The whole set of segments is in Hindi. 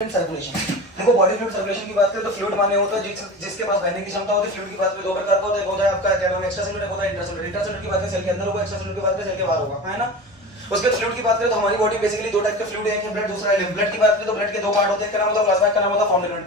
सर्कुलेशन। देखो बॉडी फ्लूइड सर्कुलेशन की बात करें तो फ्लूइड माने होता है जिसके पास बहने की क्षमता होती है। फ्लूइड की बात करें दो प्रकार का होता है, एक होता है आपका क्या नाम है एक्स्ट्रा सेलुलर, एक होता है इंट्रासेलुलर। इंट्रासेलुलर की बात करें सेल के अंदर होगा, एक्स्ट्रा सेलुलर की बात करें सेल के बाहर होगा, है ना। उसके फ्लूइड की बात करें तो हमारी बॉडी बेसिकली दो टाइप के फ्लूइड है, एक है ब्लड, दूसरा है लिम्फ। ब्लड की बात करें तो ब्लड के दो पार्ट होते हैं, एक का नाम होता है प्लाज्मा, एक का नाम होता है फॉर्म्ड एलिमेंट।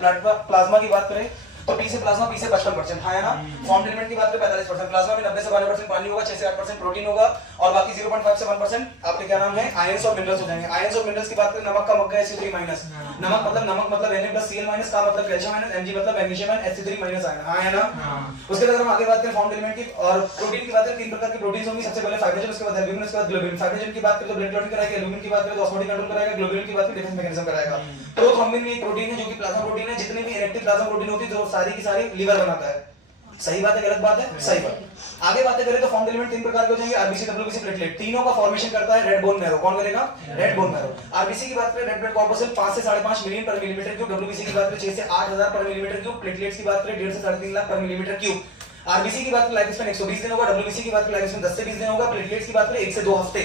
प्लाज्मा की बात करें तो P से प्लाज्मा, P से 55% है ना। फॉर्म्ड एलिमेंट की बात करें 45%। प्लाज्मा में 90 से 12% पानी होगा, 6 से 8% प्रोटीन होगा और बाकी 0.5 से 1% आपके क्या नाम है आयंस और मिनरल्स हो जाएंगे। आयंस और मिनरल्स की बात करें नमक का मग्गा H3-। नमक मतलब Na+Cl- का मतलब कैल्शियम माइनस, Mg मतलब मैग्नीशियम माइनस, H3- आयन, हां है ना। उसके बाद हम आगे बात करें फॉर्म्ड एलिमेंट की और प्रोटीन की बात करें, तीन प्रकार के प्रोटीन्स होंगे। सबसे पहले फाइब्रोजन, उसके बाद एल्ब्यूमिन, उसके बाद ग्लोबुलिन। फाइब्रोजन की बात करें तो ब्लड क्लॉटिंग कराएगा, एल्ब्यूमिन की बात करें तो ऑस्मोटिक कंट्रोल कराएगा, ग्लोबुलिन की बात करें डिफेंस मैकेनिज्म कराएगा। प्रोथ्रोम्बिन भी एक प्रोटीन है जो कि प्लाज्मा प्रोटीन है। जितनी भी इनएक्टिव प्लाज्मा प्रोटीन होती है जो सारी की सारी लीवर बनाता है। सही बात है गलत बात है? सही बात। आगे बातें करें तो फॉर्म्ड एलिमेंट तीन प्रकार के हो जाएंगे, आरबीसी, डब्ल्यूबीसी, प्लेटलेट। तीनों का फॉर्मेशन करता है रेड बोन मैरो। कौन करेगा? Red bone marrow. आरबीसी की बात करें रेड ब्लड कॉर्पस्कल 5 से 5.5 मिलियन पर मिलीमीटर क्यूब। डब्ल्यूबीसी की बात करें 6 से 8,000 पर मिलीमीटर क्यूब। प्लेटलेट्स की बात करें 1.5 से 3.5 लाख पर मिलीमीटर क्यूब। आरबीसी की बात करें लाइफ स्पैन 120 दिन होगा, डब्ल्यूबीसी की बात करें लाइफ स्पैन 10 से 20 दिन होगा, प्लेटलेट्स की बात करें 1 से 2 हफ्ते,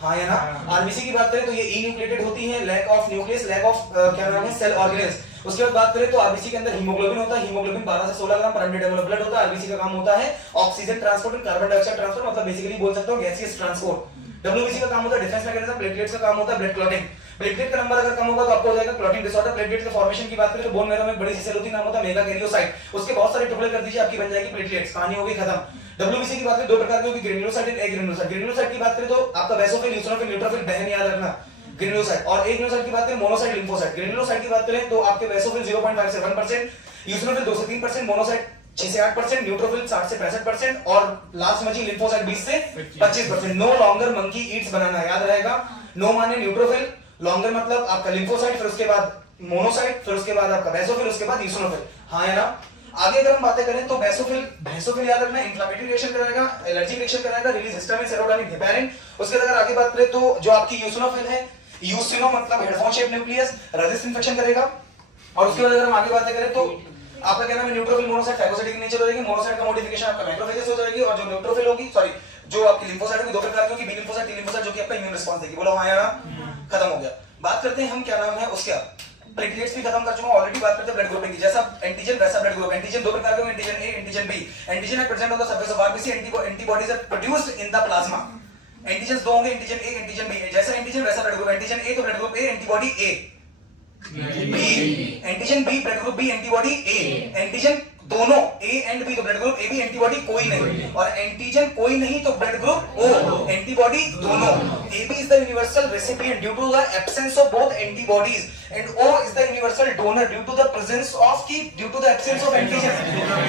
हाँ है ना। आरबीसी की बात करें तो ये इन्यूक्लिएटेड होती है, lack of nucleus, lack of क्या नाम है सेल ऑर्गेनेल्स। उसके बाद बात करें तो आरबीसी के अंदर हीमोग्लोबिन होता है। हीमोग्लोबिन 12 से 16 ग्राम पर 100 ml ब्लड होता है। आरबीसी का काम होता है ऑक्सीजन ट्रांसपोर्ट और कार्बन डाइऑक्साइड ट्रांसपोर्ट, मतलब बेसिकली बोल सकते हो गैसियस ट्रांसपोर्ट। डब्ल्यूबीसी का काम होता है डिफेंस मैकेनिज्म। प्लेटलेट्स का काम होता है ब्लड क्लॉटिंग। प्लेटलेट का नंबर अगर कम होगा तो आपको हो जाएगा क्लॉटिंग डिसऑर्डर। प्लेटलेट के फॉर्मेशन की बात करें तो बोन मैरो में एक बड़ी सी सेल होती है, नाम होता है मेगाकैरियोसाइट। उसके बहुत सारे टुकड़े कर दीजिए, आपकी बन जाएगी प्लेटलेट्स, कहानी होगी खत्म। डब्ल्यूबीसी की बात करें दो प्रकार की होगी, ग्रेन्युलोसाइट और एग्रेन्युलोसाइट। ग्रेन्युलोसाइट की बात करें तो आपका वैसोफिल, यूसिनोफिल, न्यूट्रोफिल, बहन याद रखना ग्रेन्युलोसाइट। और एग्रेन्युलोसाइट की बात करें मोनोसाइट, लिम्फोसाइट। ग्रेन्युलोसाइट की बात करें तो आपके वैसोफिल 0.5 से 1%, यूसिनोफिल 2 से 3%, मोनोसाइट 6 से 8%, न्यूट्रोफिल 60 से 65% और लास्ट में जी लिम्फोसाइट 20 से 25%। No longer monkey eats banana याद रहेगा। नो माने न्यूट्रोफिल, लॉन्गर मतलब आपका लिम्फोसाइट, फिर उसके बाद मोनोसाइट, फिर उसके बाद आपका वैसोफिल, उसके बाद यूसिनोफिल, हाँ है ना। आगे अगर हम बातें करें तो वैसोफिल याद रखना इंफ्लेमेटरी रिएक्शन कराएगा, एलर्जी रिएक्शन कराएगा, रिलीज हिस्टामिन, सेरोटोनिन, हेपेरिन। उसके बाद अगर आगे बात करें तो जो आपकी यूसिनोफिल है, यूसिनो मतलब headphone shape nucleus, resist infection करेगा। और उसके बाद अगर हम आगे बातें करें तो आपका क्या नाम है न्यूट्रोफिल, मोनोसाइट फाइगोसाइटिक नेचर हो जाएगी। मोनोसाइट का मॉडिफिकेशन आपका मैक्रोफेजेस हो जाएगी और जो न्यूट्रोफिल होगी सॉरी जो आपकी लिम्फोसाइट होगी दो प्रकार की होगी, बी लिम्फोसाइट, टी लिम्फोसाइट, जो कि आपका इम्यून रिस्पांस देगी। बोलो हाँ यार, खत्म हो गया। बात करते हैं हम क्या नाम है उसका प्लेटलेट्स भी खत्म कर चुका हूं ऑलरेडी। बात करते हैं ब्लड ग्रुपिंग की। जैसा एंटीजन वैसा ब्लड ग्रुप। एंटीजन दो प्रकार के होंगे, antigen A, antigen B. Antigen are present on the surface of RBC, antibodies are produced in the plasma. Antigen दो होंगे, एंटीजन ए, एंटीजन बी। जैसा एंटीजन वैसा ब्लड ग्रुप। एंटीजन ए तो blood group A, antibody A. B antigen B, blood group B, antibody A. Antigen दोनों ए एंड बी तो blood group A B, antibody कोई नहीं। और एंटीजन कोई नहीं तो ब्लड ग्रुप ओ, एंटीबॉडी दोनों। A B is the universal recipient due to the absence of both antibodies and O is the universal donor due to the presence of की due to the absence of antigen,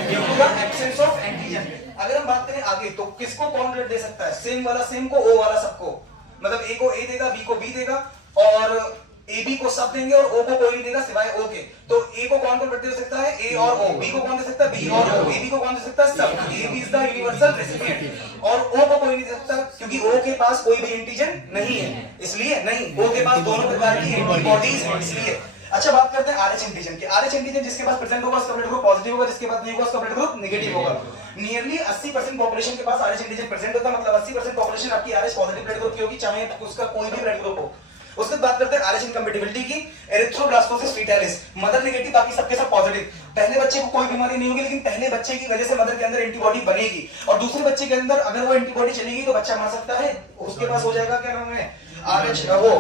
due to the absence of antigen. अगर हम बात करें आगे तो किसको कौन ब्लड दे सकता है? सेम वाला सेम को, ओ वाला सबको, मतलब ए को ए देगा, बी को बी देगा और ए बी को सब देंगे और ओ को कोई नहीं देगा सिवाय ओ के। तो ए को कौन ब्लड दे सकता है? ए और ओ। बी को कौन दे सकता है? बी और ओ। ए बी को कौन दे सकता है? सब। A B is the universal recipient और ओ को कोई नहीं दे सकता क्योंकि ओ के पास कोई भी एंटीजन नहीं है, इसलिए नहीं। ओ के पास दोनों प्रकार की एंटीबॉडीज हैं, इसलिए। अच्छा बात करते हैं आरएच एंटीजन की। आरएच एंटीजन जिसके पास प्रेजेंट होगा उसका ब्लड ग्रुप पॉजिटिव होगा, जिसके पास नहीं होगा उसका ब्लड ग्रुप नेगेटिव होगा। नियरली 80% पॉपुलेशन के पास आरएच एंटीजन प्रेजेंट होता है, मतलब 80% पॉपुलेशन आपकी आरएच पॉजिटिव ब्लड ग्रुप की होगी, चाहे उसका कोई भी ब्लड ग्रुप हो। उसके बाद बात करते हैं आरएच इनकम्पेटिबिलिटी की। एरिथ्रोब्लास्टोसिस फीटालिस, मदर नेगेटिव बाकी सबके सब पॉजिटिव। पहले बच्चे को कोई बीमारी नहीं होगी लेकिन पहले बच्चे की वजह से मदर के अंदर एंटीबॉडी बनेगी और दूसरे बच्चे के अंदर अगर वो एंटीबॉडी चलेगी तो बच्चा मर सकता है। उसके पास हो जाएगा क्या नाम है आरएच वो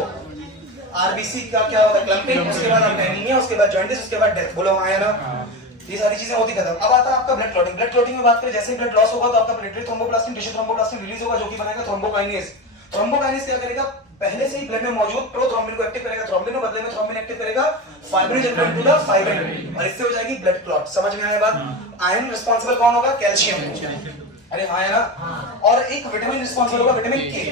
आरबीसी का क्या होता है क्लम्पिंग, उसके बाद एनीमिया, उसके बाद जॉन्डिस, उसके बाद डेथ। बोलो हाँ या ना, ये सारी चीजें होती खत्म। अब आता है आपका ब्लड क्लॉटिंग। ब्लड क्लॉटिंग में बात करें जैसे ही ब्लड लॉस होगा तो आपका platelet thromboplastin, tissue thromboplastin release होगा जो कि बनाएगा थ्रोम्बोकाइनेज। थ्रोम्बोकाइनेज क्या करेगा? पहले से ही ब्लड में मौजूद प्रोथ्रोम्बिन को एक्टिव करेगा, थ्रोम्बिन में बदले में थ्रोम्बिन एक्टिव करेगा फाइब्रिन टू द फाइब्रिन और इससे हो जाएगी ब्लड क्लॉट। समझ में आया बात? आयरन रिस्पांसिबल कौन होगा? कैल्शियम। अरे हाँ है ना। और एक विटामिन रिस्पांसिबल होगा विटामिन के।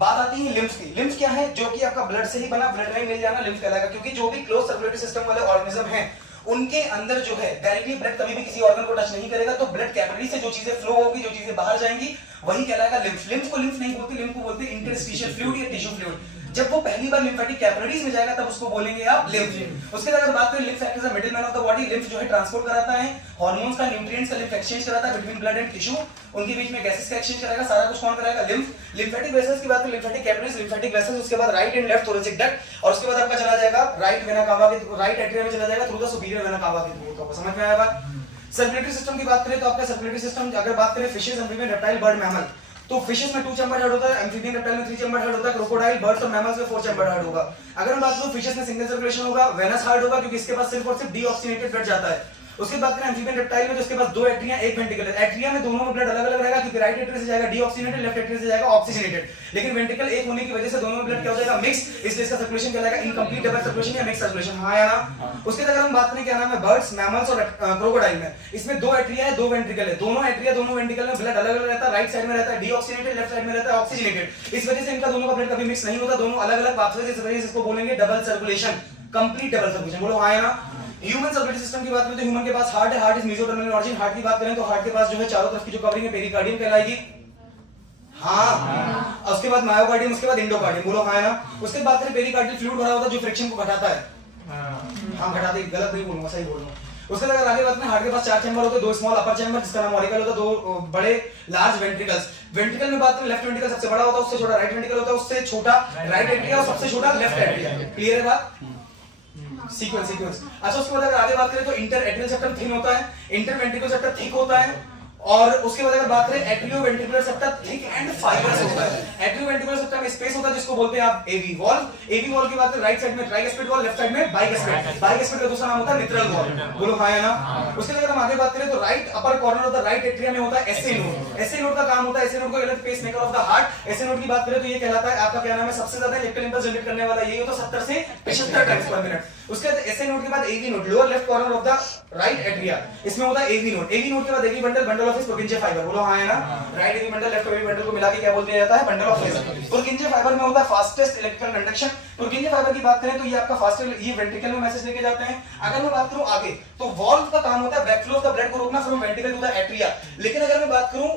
बात आती है लिम्फ की। लिम्फ क्या है? जो कि आपका ब्लड से ही बना, ब्लड में मिल जाना लिम्फ कहलाएगा, क्योंकि जो भी क्लोज सर्कुलेटरी सिस्टम वाले ऑर्गेनिज्म हैं उनके अंदर जो है डायरेक्टली ब्लड कभी भी किसी ऑर्गन को टच नहीं करेगा, तो ब्लड कैपिलरी से जो चीजें फ्लो होगी, जो चीजें बाहर जाएंगी वही कहलाएगा लिम्फ। लिम्फ को लिम्फ नहीं बोलते, लिम्फ को बोलते इंटरस्टिशियल फ्लूइड या टिश्यू फ्लूइड। जब वो पहली बार लिम्फेटिक कैपिलरीज में जाएगा तब उसको बोलेंगे आप लिम्फ। उसके बाद अगर बात करें lymph act as a middleman of the body, lymph जो है ट्रांसपोर्ट कराता है हार्मोन्स का, न्यूट्रिएंट्स का, लिम्फ एक्सचेंज कराता है बिटवीन ब्लड एंड टिश्यू, उनके बीच में गैसेस का एक्सचेंज कराएगा, सारा कुछ कौन कराएगा? लिम्फ। लिम्फेटिक वेसल्स की बात करें, लिम्फेटिक कैपिलरीज, लिम्फेटिक वेसल्स, उसके बाद right and left thoracic duct, और उसके बाद आपका चला जाएगा राइट वेना कावा के, राइट एट्रिया में चला जाएगा through the superior vena cava के थ्रू। तो समझ में आया बात? सर्कुलेटरी सिस्टम की बात करें तो आपका सर्कुलेटरी सिस्टम अगर बात करें fishes, amphibian, reptile, bird, mammal, तो फिशेस में 2 चैम्बर्ड हेड होता है, एम्फीबियन रेप्टाइल में 3 चैम्बर्ड हेड होता है, क्रोकोडाइल, बर्ड्स और मैमल्स में 4 चैम्बर्ड हेड होगा। अगर हम बात करें फिशेस में सिंगल सर्कुलेशन होगा, वेनस हार्ट होगा क्योंकि इसके पास सिर्फ और सिर्फ डीऑक्सीनेटेड ब्लड जाता है। उसके बाद करें एम्फीबियन रेप्टाइल में, तो इसके पास 2 एट्रिया, 1 वेंट्रिकल है। एट्रिया में दोनों में ब्लड अलग अलग रहेगा क्योंकि राइट एट्रिया से जाएगा डीऑक्सीनेटेड, लेफ्ट एट्रिया से जाएगा ऑक्सीजनेटेड, लेकिन वेंट्रिकल एक होने की वजह से दोनों में ब्लड क्या हो जाएगा? मिक्स, इसलिए इसका सर्कुलेशन कहलाएगा इनकम्प्लीट डबल सर्कुलेशन या मिक्स सर्कुलेशन। हाँ या ना? उसके बाद अगर हम बात करें क्या नाम है बर्ड्स, मैमल्स और क्रोकोडाइल में, इसमें 2 एट्रिया है, 2 वेंट्रिकल है, दोनों एट्रिया दोनों वेंट्रिकल में ब्लड अलग अलग रहता है, राइट साइड में रहता है डीऑक्सीनेटेड, लेफ्ट साइड में रहता है ऑक्सीजनेटेड, इस वजह से इनका दोनों का ब्लड कभी मिक्स नहीं होता, दोनों अलग अलग पाथवे, इस वजह से इसको बोलेंगे double circulation, complete double circulation. बोलो हाँ या ना? ह्यूमन सर्कुलेटरी सिस्टम की बात करें तो ह्यूमन के पास हार्ट है, हार्ट इज मेसोटर्मिनल ऑरिजिन। हार्ट की बात करें तो हार्ट के पास जो है चारों तरफ की जो कवरिंग है पेरिकार्डियम कहलाएगी। हाँ, उसके बाद मायोकार्डियम, उसके बाद एंडोकार्डियम। बोलो हाँ या ना? उसके बाद करें पेरिकार्डियल फ्लूइड भरा होता है जो फ्रिक्शन को घटाता है। हाँ घटाते, गलत नहीं बोलूंगा, सही बोलूंगा। उसके बाद आगे बात करें हार्ट के पास 4 चैम्बर होते हैं, 2 स्मॉल अपर चैम्बर जिसका नाम ऑरिकल होता है, 2 बड़े लार्ज वेंट्रिकल्स। वेंट्रिकल में बात करें लेफ्ट वेंट्रिकल सबसे बड़ा होता है, उससे छोटा राइट वेंट्रिकल होता है, उससे छोटा राइट एट्रिया और सबसे छोटा लेफ्ट एट्रिया। क्लियर है बात? सीक्वेंस। अच्छा उसके बाद अगर आगे बात करें तो इंटर एट्रियल सेप्टम थिन होता है, इंटर वेंट्रिकुलर सेप्टम थिक होता है, और उसके बाद अगर बात करें atrio ventricular septum thick and fibrous होता है। एट्रियो वेंट्रिकुलर सेप्टम में स्पेस होता है जिसको बोलते हैं आप एवी वॉल्व। एवी वॉल्व की बात करें राइट साइड में ट्राइगेस्पेड वॉल्व, लेफ्ट साइड में बाइगेस्पेड। बाइगेस्पेड का दूसरा नाम होता है मित्रल वॉल्व। बोलो हाँ या ना? उसके बाद अगर हम आगे बात करें तो right upper corner of the right atria में होता है एसए नोड। एसए नोड का काम होता है, एसए नोड को electric pacemaker of the heart. SA node की बात करें तो ये कहलाता है आपका क्या नाम है सबसे ज्यादा इलेक्ट्रिकल इंपल्स जनरेट करने वाला, यही होता है 70 से 75 टाइम्स पर मिनट। उसके बाद एसए नोड के बाद AV node, lower left corner of the right atria, इसमें होता है एवी नोड। एवी नोड के बाद AV bundle, bundle of Purkinje fibre. बोलो हाँ है ना? Right AV bundle left AV bundle को मिला के क्या बोलते जाता है? Bundle of laser. Purkinje fibre में होता है fastest electrical conduction. Purkinje fibre की बात करें तो ये आपका फास्टेस्ट, ये वेंट्रिकल में मैसेज लेके जाते हैं। अगर मैं बात करूं आगे तो वॉल्व का काम होता है बैकफ्लो ऑफ द ब्लड को रोकना from ventricle to the atria. लेकिन अगर मैं बात करूं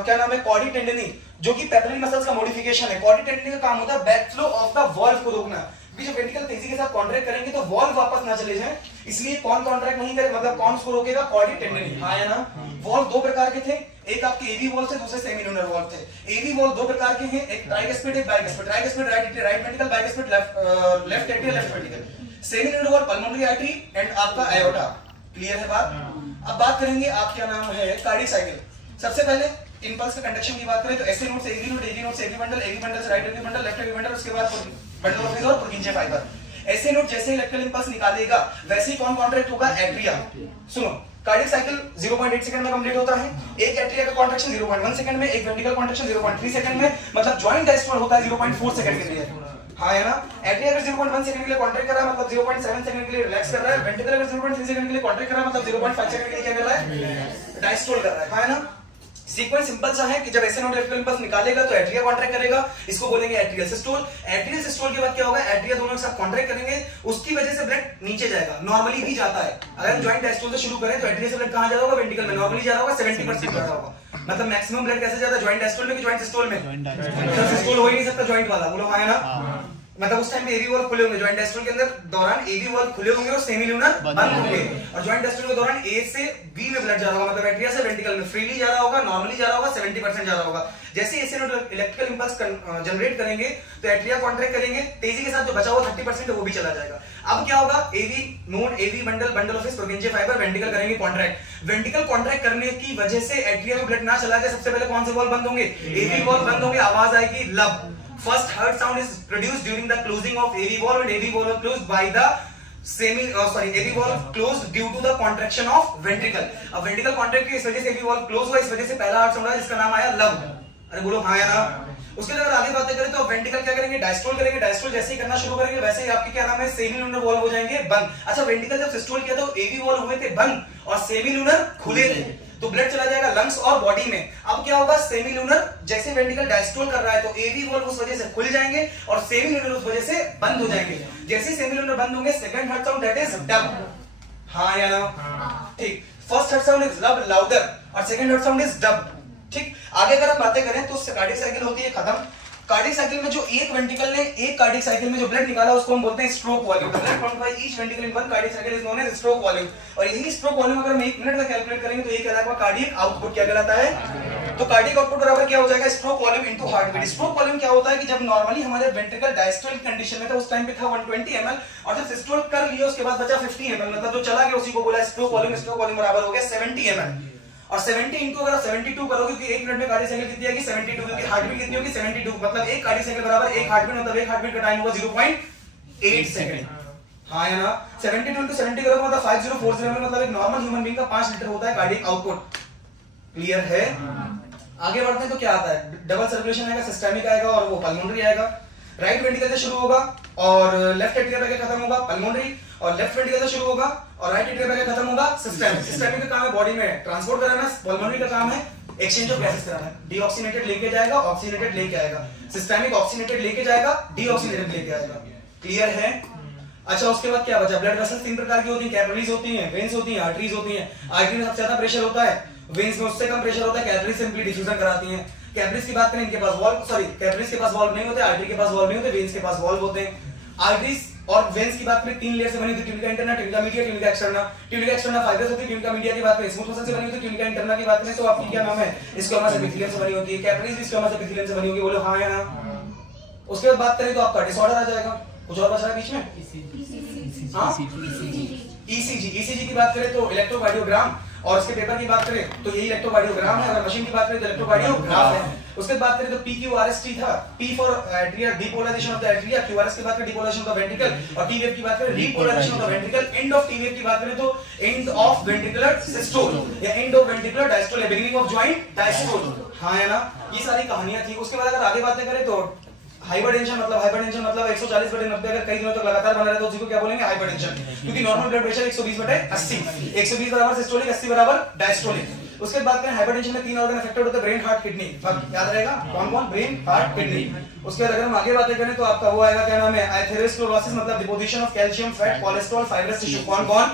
क्या नाम है कॉर्डी टेंडनी, जो कि पेपिलरी मसल्स का मॉडिफिकेशन है, कॉर्डी टेंडनी का काम होता है बैकफ्लो ऑफ द वॉल्व को रोकना। जब वेंट्रिकल तेजी के साथ कॉन्ट्रैक्ट करेंगे तो वॉल्व वापस ना चले जाए, इसलिए कौन कॉन्ट्रैक्ट नहीं करे, मतलब कौन उसको रोकेगा? कॉर्डी टेंडनी। हाँ या ना? वॉल्व 2 प्रकार के थे, एक आपके एवी वॉल्व थे, दूसरे सेमिलुनर वॉल्व थे। एवी वॉल्व 2 प्रकार के हैं, एक ट्राइगेस्पेड एक bicuspid. Tricuspid right ventricle, bicuspid left atria left ventricle. Semilunar valve pulmonary artery and आपका एओर्टा। क्लियर है बात? अब बात करेंगे आप क्या नाम है कार्डियक साइकिल। सबसे पहले इंपल्स का कंडक्शन की बात करें तो एसए नोड से एवी नोड, एवी नोड से एवी बंडल से right AV bundle, left AV bundle, उसके बाद बंडल ऑफ लेजर और पुर्किंजे फाइबर। एसए नोड जैसे इलेक्ट्रिकल इंपल्स निकालेगा वैसे ही कौन कॉन्ट्रैक्ट होगा? एट्रिया। सुनो, कार्डियक साइकिल 0.8 सेकंड में कंप्लीट होता है। एक एट्रिया का कॉन्ट्रैक्शन 0.1 सेकंड में, एक वेंट्रिकल कॉन्ट्रैक्शन 0.3 सेकंड में, मतलब जॉइंट डायस्टोल होता है 0.4 सेकंड के लिए। हाँ है ना? एट्रिया अगर 0.1 सेकंड के लिए कॉन्ट्रैक्ट कर रहा है मतलब 0.7 सेकंड के लिए रिलैक्स कर रहा है। वेंट्रिकल अगर 0.3 सेकंड के लिए कॉन्ट्रैक्ट कर रहा है मतलब 0.5 सेकंड के लिए क्या कर रहा है? डायस्टोल कर रहा है। हाँ है ना? सीक्वेंस सिंपल सा है कि जब एसए नोड इलेक्ट्रिकल इंपल्स निकालेगा तो एट्रिया कॉन्ट्रैक्ट करेगा, इसको बोलेंगे एट्रियल सिस्टोल। एट्रियल सिस्टोल के बाद क्या होगा? एट्रिया दोनों एक साथ कॉन्ट्रैक्ट करेंगे, उसकी वजह से ब्लड नीचे जाएगा। नॉर्मली भी जाता है, अगर हम जॉइंट डायस्टोल से शुरू करें तो एट्रिया से ब्लड कहां जा रहा होगा? वेंट्रिकल में। नॉर्मली जा रहा होगा 70% जा रहा होगा। मतलब मैक्सिमम ब्लड कैसे जाता है? जॉइंट डायस्टोल में कि जॉइंट सिस्टोल में? सिस्टोल हो ही नहीं सकता जॉइंट वाला। बोलो हाँ है ना? मतलब उस टाइम पे एवी वॉल्व खुले होंगे, जॉइंट डायस्टोल के अंदर दौरान एवी वॉल्व खुले होंगे और सेमिलुनर बंद होंगे, और जॉइंट डायस्टोल के दौरान ए से बी में ब्लड जा रहा होगा, मतलब एट्रिया से वेंट्रिकल में फ्रीली जा रहा होगा, नॉर्मली जा रहा होगा, 70% जा रहा होगा। जैसे SA node electrical impulse generate करेंगे तो एट्रिया कॉन्ट्रैक्ट करेंगे, तेजी के साथ जो बचा हुआ 30% है वो भी चला जाएगा। अब क्या होगा? AV node, AV bundle, bundle of Purkinje fibre, ventricle करेंगे कॉन्ट्रैक्ट। वेंट्रिकल कॉन्ट्रैक्ट करने की वजह से एट्रिया में ब्लड ना चला जाए, सबसे पहले कौन से वॉल्व बंद होंगे? एवी वॉल्व बंद होंगे, आवाज आएगी लब। First heard sound is produced during the closing of AV valve, and AV valve closed by the AV valve closed due to the contraction of ventricle. अब ventricle contract की इस वजह से AV valve close हुआ, इस वजह से पहला heart sound आया जिसका नाम आया लव। अरे बोलो हाँ या ना? उसके बाद अगर आगे बातें करें तो वेंट्रिकल क्या करेंगे? डायस्टोल करेंगे। डायस्टोल जैसे ही करना शुरू करेंगे वैसे ही आपके क्या नाम है? सेमिलुनर वॉल्व हो जाएंगे बंद। अच्छा, वेंट्रिकल जब सिस्टोल किया तो एवी वॉल्व हुए थे बंद और सेमिलुनर खुले थे, तो ब्लड चला जाएगा लंग्स और बॉडी में। अब क्या होगा? सेमिलुनर जैसे वेंट्रिकल डायस्टोल कर रहा है तो एवी वॉल्व उस वजह से खुल जाएंगे और सेमिलुनर उस वजह से बंद हो जाएंगे। जैसे सेमिलुनर बंद होंगे second heart sound that is dub. हाँ या ना? ठीक। फर्स्ट हार्ट साउंड इज लब लाउडर और second heart sound is dub. ठीक। आगे अगर हम बातें करें तो कार्डियक साइकिल होती है खत्म। कार्डियक साइकिल में जो एक वेंट्रिकल ने एक कार्डियक साइकिल में जो ब्लड निकाला उसको हम बोलते हैं stroke volume. Blood pump by each ventricle in one cardiac cycle is known as stroke volume. और यही स्ट्रोक वॉल्यूम अगर हम 1 मिनट का कैलकुलेट करेंगे तो ये कहलाएगा कार्डियक आउटपुट। क्या कहलाता है? तो कार्डियक आउटपुट बराबर क्या हो जाएगा? Stroke volume into heartbeat. Stroke volume क्या होता है कि जब नॉर्मली हमारे वेंट्रिकल डायस्टोलिक कंडीशन में था उस टाइम पे था 120 ml और जब सिस्टोल कर लिया उसके बाद बचा 50 ml, मतलब जो चला गया उसी को बोला स्ट्रोक वॉल्यूम। स्ट्रोक वॉल्यूम बराबर हो गया 70 ml। और 70 इनटू अगर 72 करोगे क्योंकि 1 मिनट में कार्डियक साइकिल कितनी आएगी? 72, क्योंकि हार्ट बीट कितनी होगी? 72, मतलब एक कार्डियक साइकिल बराबर एक हार्ट बीट, मतलब एक हार्ट बीट का टाइम होगा 0.8 सेकंड। हां या ना? 72 इनटू 70 करोगे मतलब 5040 ml, मतलब एक नॉर्मल ह्यूमन बीइंग का 5 लीटर होता है कार्डियक आउटपुट। क्लियर है? आगे बढ़ते हैं तो क्या आता है? डबल सर्कुलेशन आएगा, सिस्टेमिक आएगा और वो पल्मोनरी आएगा। राइट वेंट्रिकल से शुरू होगा और लेफ्ट एट्रियम पे खत्म होगा पल्मोनरी, और लेफ्ट वेंट्रिकल से शुरू होगा और राइट एट्रियम पे खत्म होगा सिस्टेमिक। सिस्टेमिक का काम है बॉडी में ट्रांसपोर्ट कराना, पल्मोनरी का काम है एक्सचेंज ऑफ गैसेस कराना। डीऑक्सीनेटेड लेके जाएगा, ऑक्सीनेटेड लेके आएगा। सिस्टेमिक ऑक्सीनेटेड लेके जाएगा, डीऑक्सीनेटेड लेके आएगा। क्लियर है? अच्छा, उसके बाद क्या बचा? ब्लड वेसल्स 3 प्रकार की होती हैं, कैपिलरीज होती हैं, वेन्स होती हैं, आर्टरीज होती हैं। आर्टरी में सबसे ज्यादा प्रेशर होता है, वेन्स में उससे कम प्रेशर होता है। कैपिलरीज सिंपली डिफ्यूजन कराती हैं। कैपिलरीज की बात करें, इनके पास वॉल्व, सॉरी कैपिलरीज के पास वॉल्व नहीं होते, आर्टरी के पास वॉल्व नहीं होते, वेन्स के पास वॉल्व होते हैं। आर्टरीज और वेन्स की बात करें 3 लेयर से बनी होती है, tunica interna, tunica media, tunica externa. Tunica externa fibrous होती है, ट्यूनिका मीडिया की बात करें स्मूथ मसल से बनी होती है, ट्यूनिका इंटरना की बात करें तो आपकी क्या नाम है? स्क्वामस एपिथेलियम से बनी होती है। कैपिलरीज भी स्क्वामस एपिथेलियम से बनी होगी, बोलो हां या ना? उसके बाद बात करें तो आपका डिसऑर्डर आ जाएगा। कुछ और बच रहा है बीच में? ईसीजी। ईसीजी की बात करें तो इलेक्ट्रोकार्डियोग्राम, और इसके पेपर की बात करें तो यही इलेक्ट्रोकार्डियोग्राम है। अगर मशीन की बात करें तो इलेक्ट्रोकार्डियोग्राफ है। उसके बाद करें तो पीक्यूआरएसटी था, P for atria, depolarisation of the atria. QRS की बात करें डिपोलराइजेशन ऑफ द वेंट्रिकल, और टी वेव की बात करें repolarisation of the ventricle. End of T wave की बात करें तो एंड ऑफ वेंट्रिकुलर सिस्टोल या end of ventricular diastole, beginning of joint diastole. हां है ना? ये सारी कहानियां थी। उसके बाद अगर आगे बातें करें तो हाइपरटेंशन मतलब 140/90 अगर कई दिनों तक लगातार बना रहे तो उसी को क्या बोलेंगे? हाइपरटेंशन। क्योंकि नॉर्मल ब्लड प्रेशर 120/80, 120 बराबर सिस्टोलिक, 80 बराबर डायस्टोलिक। उसके बाद करें हाइपरटेंशन में 3 ऑर्गन अफेक्टेड होते हैं, ब्रेन, हार्ट, किडनी। याद रहेगा कौन कौन? Brain, heart, kidney. उसके बाद अगर हम आगे बातें करें तो आपका वो आएगा, क्या नाम है? एथेरोस्क्लेरोसिस, मतलब deposition of calcium, fat, cholesterol, fibrous tissue. कौन कौन?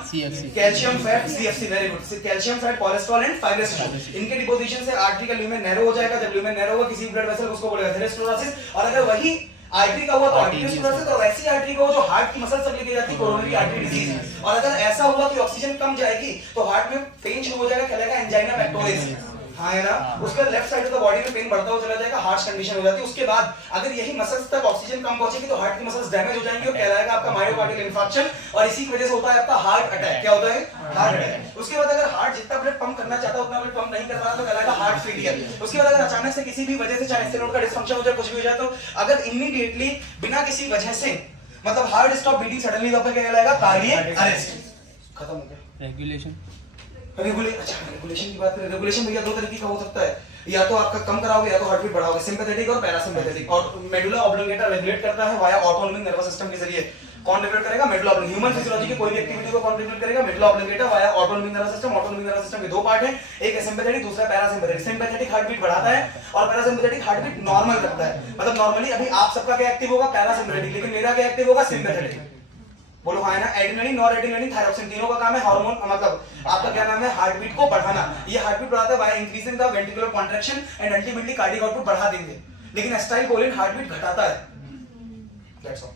Calcium, fat, CFC. Very good. Calcium, fat, cholesterol and fibrous tissue. इनके डिपोजिशन से आर्टरी का ल्यूमेन नैरो हो जाएगा। जब ल्यूमेन नैरो होगा किसी ब्लड वेसल उसको बोलेगा एथेरोस्क्लेरोसिस। और अगर वही आर्टरी का हुआ तो आर्टेरियोस्क्लेरोसिस, और ऐसी आर्टरी का हो जो हार्ट की मसल तक लेके जाती है, कोरोनरी आर्टरी डिजीज। और अगर ऐसा हुआ कि ऑक्सीजन कम जाएगी तो हार्ट में पेन शुरू हो जाएगा, कहलाएगा एंजाइना पेक्टोरिस। हाँ है ना? उसके बाद left side of the body में पेन बढ़ता हुआ चला जाएगा, हार्ट कंडीशन हो जाती है। उसके बाद अगर यही मसल्स तक ऑक्सीजन कम पहुंचेगी तो हार्ट की मसल्स डैमेज हो जाएंगी और कहलाएगा आपका मायोकार्डियल इंफार्क्शन, और इसी की वजह से होता है आपका हार्ट अटैक। क्या होता है? Heart attack. उसके बाद अगर हार्ट जितना ब्लड पंप करना चाहता है उतना ब्लड पंप नहीं कर रहा तो कहलाएगा हार्ट फेलियर। उसके बाद अगर अचानक से किसी भी वजह से चाहे स्टेनोड का डिसफंक्शन हो जाए, कुछ भी हो जाए, तो अगर इमीडिएटली बिना किसी वजह से मतलब हार्ट स्टॉप बीटिंग सडनली, तो क्या कहलाएगा? Cardiac arrest. खत्म हो गया। रेगुलेशन की बात करें, रेगुलेशन भैया 2 तरीके का हो सकता है, या तो आपका कम कराओगे या तो हार्ट बीट बढ़ाओगे, सिंपैथेटिक और पैरासिम्पैथेटिक। और मेडुला ऑब्लोंगेटा रेगुलेट करता है वाया ऑटोनोमिक नर्वस सिस्टम के जरिए। कौन रेगुलेट करेगा? Medulla oblongata. ह्यूमन फिजियोलॉजी के कोई भी एक्टिविटी को कौन रेगुलेट करेगा? Medulla oblongata via autonomic nervous system. Autonomic nervous system के 2 पार्ट हैं, एक है सिंपैथेटिक, दूसरा पैरासिम्पैथेटिक। सिंपैथेटिक हार्ट बीट बढ़ाता है और पैरासिम्पैथेटिक हार्ट बीट नॉर्मल करता है। मतलब नॉर्मली अभी आप सबका क्या एक्टिव होगा? पैरासिम्पैथेटिक, लेकिन मेरा क्या एक्टिव होगा? सिंपैथेटिक। बोलो हाँ है ना? एड्रेनलिन, नॉरएड्रेनलिन, थायरॉक्सिन, तीनों का काम है हार्मोन, मतलब आपका क्या नाम है? हार्ट बीट को बढ़ाना। ये हार्ट बीट बढ़ाता है by increasing the ventricular contraction and ultimately cardiac output बढ़ा देंगे। लेकिन एसिटाइलकोलिन हार्ट बीट घटाता है। That's all.